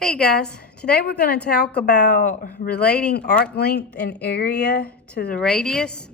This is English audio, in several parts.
Hey guys, today we're going to talk about relating arc length and area to the radius.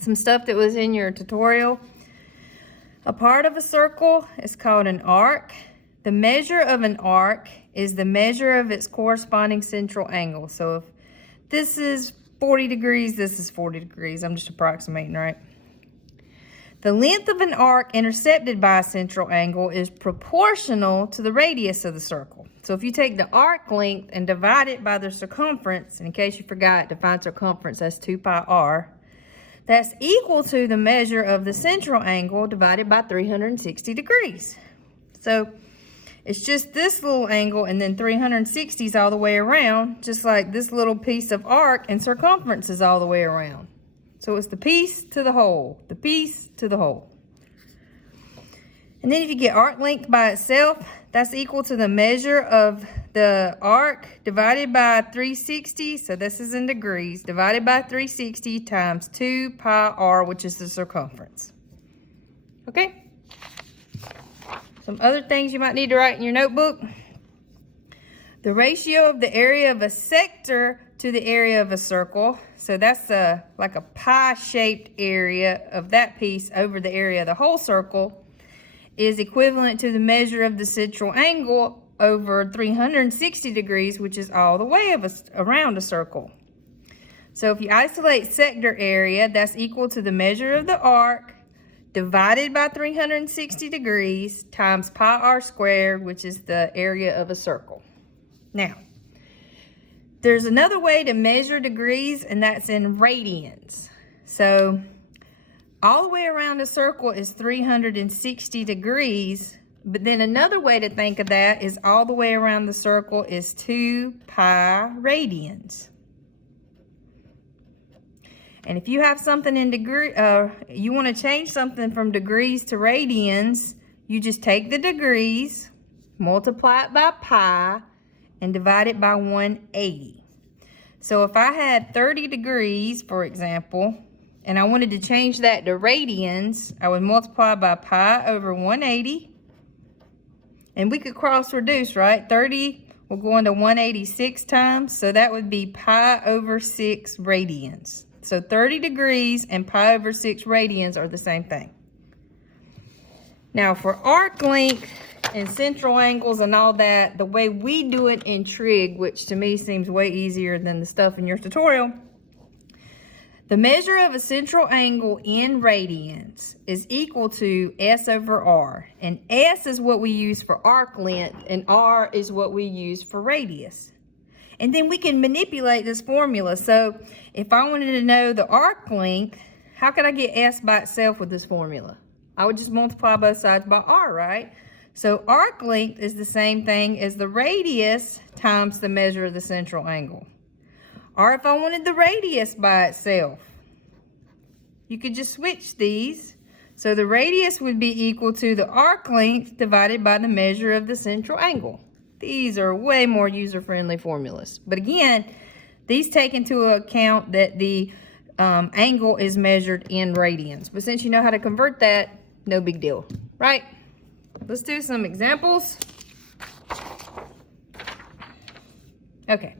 Some stuff that was in your tutorial. A part of a circle is called an arc. The measure of an arc is the measure of its corresponding central angle. So if this is 40 degrees, this is 40 degrees. I'm just approximating, right? The length of an arc intercepted by a central angle is proportional to the radius of the circle. So if you take the arc length and divide it by the circumference, and in case you forgot, define circumference as 2 pi r, that's equal to the measure of the central angle divided by 360 degrees. So it's just this little angle and then 360 is all the way around, just like this little piece of arc and circumference is all the way around. So it's the piece to the whole, the piece to the whole. And then if you get arc length by itself, that's equal to the measure of the arc divided by 360, so this is in degrees, divided by 360 times 2 pi r, which is the circumference. Okay? Some other things you might need to write in your notebook. The ratio of the area of a sector to the area of a circle, so that's like a pie-shaped area of that piece over the area of the whole circle, is equivalent to the measure of the central angle over 360 degrees, which is all the way around a circle. So if you isolate sector area, that's equal to the measure of the arc divided by 360 degrees times pi r squared, which is the area of a circle. Now, there's another way to measure degrees, and that's in radians. So all the way around a circle is 360 degrees, but then another way to think of that is all the way around the circle is 2 pi radians. And if you have something in degree, you want to change something from degrees to radians, you just take the degrees, multiply it by pi, and divide it by 180. So if I had 30 degrees, for example, and I wanted to change that to radians, I would multiply by pi over 180. And we could cross reduce, right? 30 will go into 186 times, so that would be pi over 6 radians. So 30 degrees and pi over 6 radians are the same thing. Now for arc length and central angles and all that, the way we do it in trig, which to me seems way easier than the stuff in your tutorial, the measure of a central angle in radians is equal to S over R. And S is what we use for arc length, and R is what we use for radius. And then we can manipulate this formula. So if I wanted to know the arc length, how could I get S by itself with this formula? I would just multiply both sides by R, right? So arc length is the same thing as the radius times the measure of the central angle. Or if I wanted the radius by itself, you could just switch these. So the radius would be equal to the arc length divided by the measure of the central angle. These are way more user-friendly formulas. But again, these take into account that the angle is measured in radians. But since you know how to convert that, no big deal, right? Let's do some examples. Okay,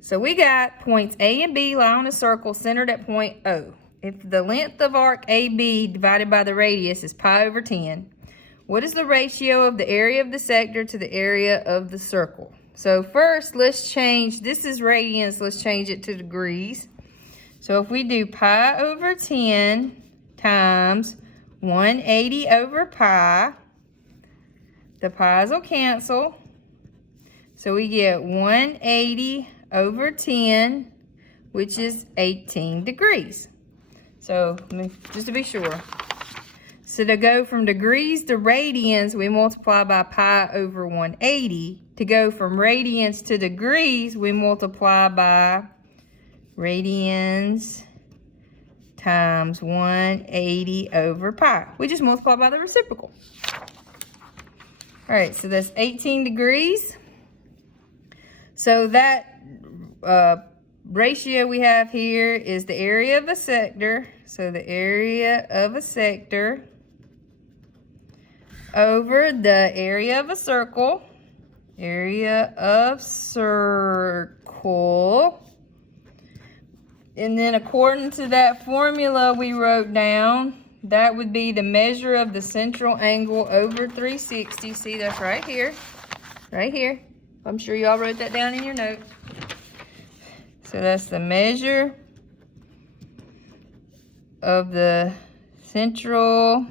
so we got points A and B lie on a circle centered at point O. If the length of arc AB divided by the radius is pi over 10, what is the ratio of the area of the sector to the area of the circle? So first, let's change, this is radians, let's change it to degrees. So if we do pi over 10 times 180 over pi, the pi's will cancel. So we get 180 over 10, which is 18 degrees. So just to be sure. So to go from degrees to radians, we multiply by pi over 180. To go from radians to degrees, we multiply by radians times 180 over pi. We just multiply by the reciprocal. All right, so that's 18 degrees. So that ratio we have here is the area of a sector. So the area of a sector over the area of a circle. area of circle. And then according to that formula we wrote down, that would be the measure of the central angle over 360. See, that's right here. Right here. I'm sure y'all wrote that down in your notes. So that's the measure of the central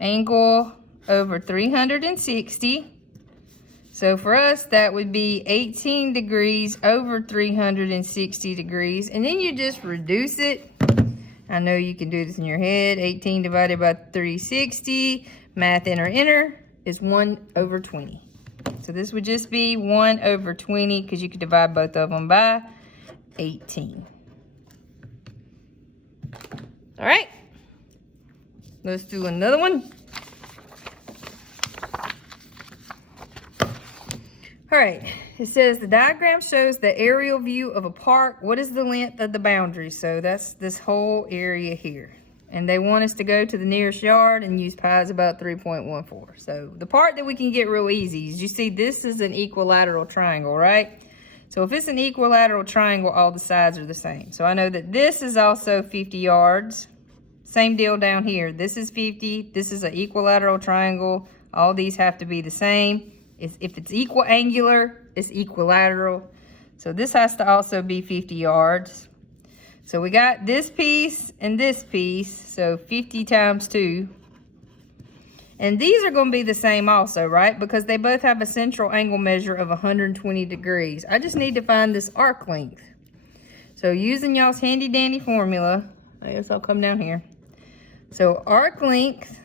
angle over 360. So for us, that would be 18 degrees over 360 degrees. And then you just reduce it. I know you can do this in your head. 18 divided by 360, math enter, is 1/20. So this would just be 1/20 because you could divide both of them by 18. All right, let's do another one. All right, it says the diagram shows the aerial view of a park. What is the length of the boundary? So that's this whole area here. And they want us to go to the nearest yard and use pi is about 3.14. So the part that we can get real easy is, you see this is an equilateral triangle, right? So if it's an equilateral triangle, all the sides are the same. So I know that this is also 50 yards. Same deal down here. This is 50. This is an equilateral triangle. All these have to be the same. If it's equal angular, it's equilateral. So this has to also be 50 yards. So we got this piece and this piece, so 50 times 2. And these are going to be the same also, right? Because they both have a central angle measure of 120 degrees. I just need to find this arc length. So using y'all's handy dandy formula, I guess I'll come down here. So arc length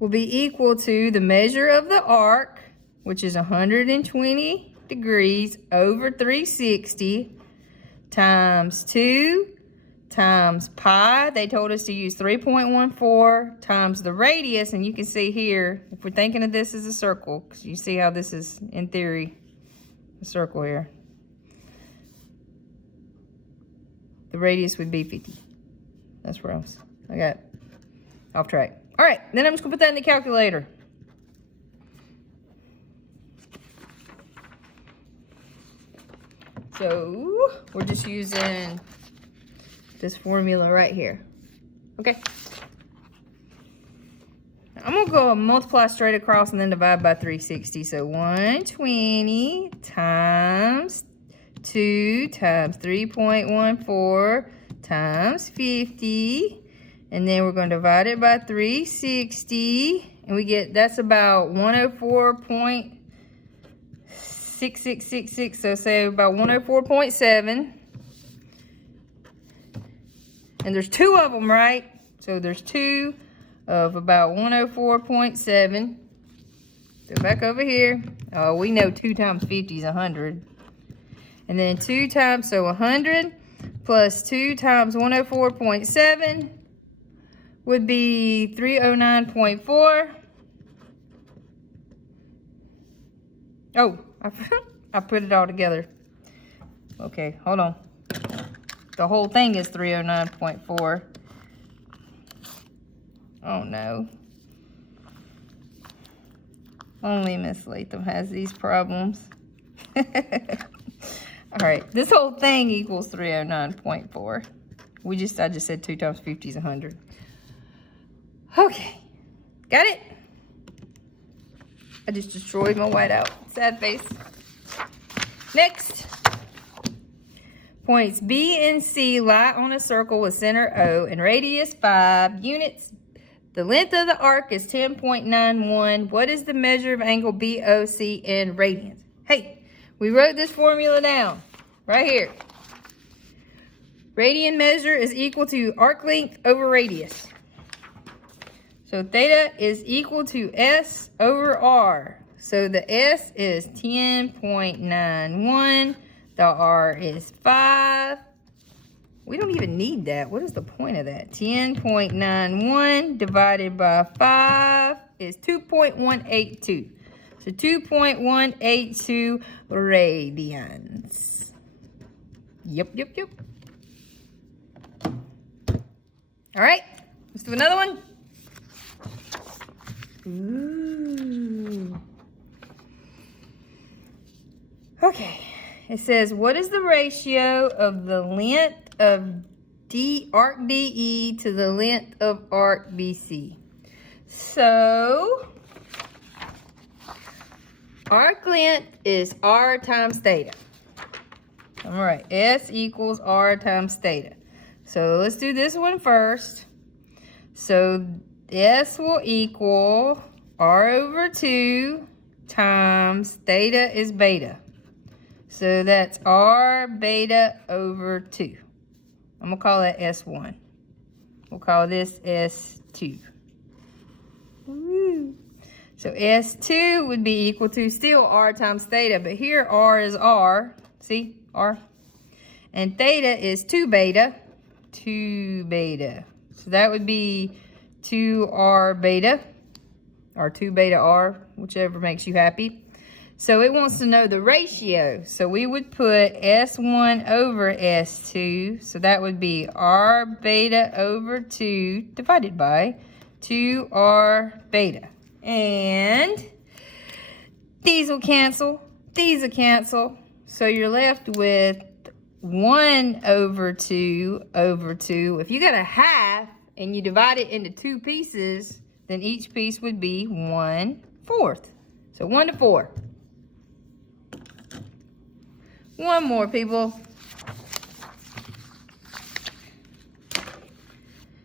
will be equal to the measure of the arc, which is 120 degrees over 360, times 2 times pi. They told us to use 3.14 times the radius. And you can see here, if we're thinking of this as a circle, because you see how this is, in theory, a circle here. The radius would be 50. That's where I got off track. All right, then I'm just gonna put that in the calculator. So we're just using this formula right here. Okay. I'm gonna go multiply straight across and then divide by 360. So 120 times 2 times 3.14 times 50. And then we're going to divide it by 360. And we get, that's about 104.6666. So say about 104.7. And there's 2 of them, right? So there's 2 of about 104.7. Go back over here. Oh, we know 2 times 50 is 100. And then 2 times, so 100 plus 2 times 104.7 would be 309.4. Oh, I put it all together. Okay, hold on. The whole thing is 309.4. Oh no. Only Miss Latham has these problems. All right, this whole thing equals 309.4. I just said 2 times 50 is 100. Okay, got it? I just destroyed my whiteout. Sad face. Next. Points B and C lie on a circle with center O and radius 5 units. The length of the arc is 10.91. What is the measure of angle BOC in radians? Hey, we wrote this formula down right here. Radian measure is equal to arc length over radius. So theta is equal to S over R. So the S is 10.91. The R is 5. We don't even need that. What is the point of that? 10.91 divided by 5 is 2.182. So 2.182 radians. Yep. All right, let's do another one. Ooh. Okay, it says, what is the ratio of the length of arc DE to the length of arc BC? So, arc length is R times theta. All right, S equals R times theta. So let's do this one first. So S will equal R over 2 times theta is beta. So that's R beta over 2. I'm going to call that S1. We'll call this S2. Woo. So S2 would be equal to still R times theta, but here R is R. See? R. And theta is 2 beta. 2 beta. So that would be 2R beta. Or 2 beta R, whichever makes you happy. So it wants to know the ratio. So we would put S1 over S2. So that would be R beta over 2 divided by 2R beta. And these will cancel. These will cancel. So you're left with 1 over 2 over 2. If you got a half and you divide it into 2 pieces, then each piece would be 1/4. So 1 to 4. One more, people. It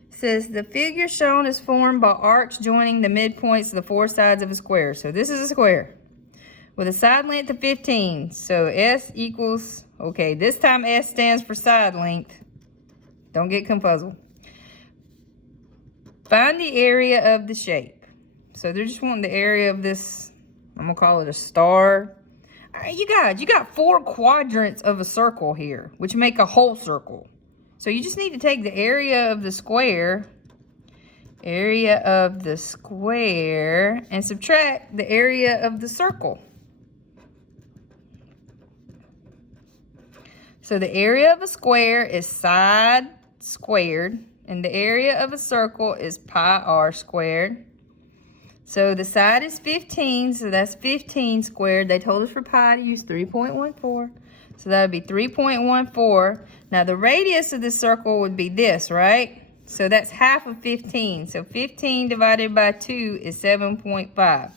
says the figure shown is formed by arcs joining the midpoints of the 4 sides of a square. So this is a square with a side length of 15. So S equals, okay, this time S stands for side length. Don't get confuzzled. Find the area of the shape. So they're just wanting the area of this, I'm gonna call it a star. All right, you got 4 quadrants of a circle here, which make a whole circle. So you just need to take the area of the square, and subtract the area of the circle. So the area of a square is side squared, and the area of a circle is pi r squared. So the side is 15, so that's 15 squared. They told us for pi to use 3.14. So that would be 3.14. Now the radius of the circle would be this, right? So that's half of 15. So 15 divided by 2 is 7.5.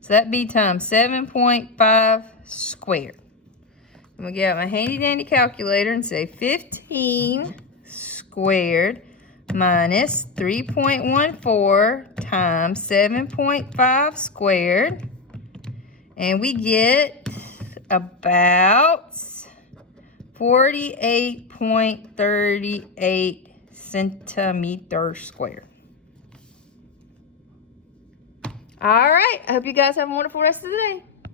So that'd be times 7.5 squared. I'm going to get out my handy dandy calculator and say 15 squared minus 3.14 times 7.5 squared. And we get about 48.38 centimeters squared. All right. I hope you guys have a wonderful rest of the day.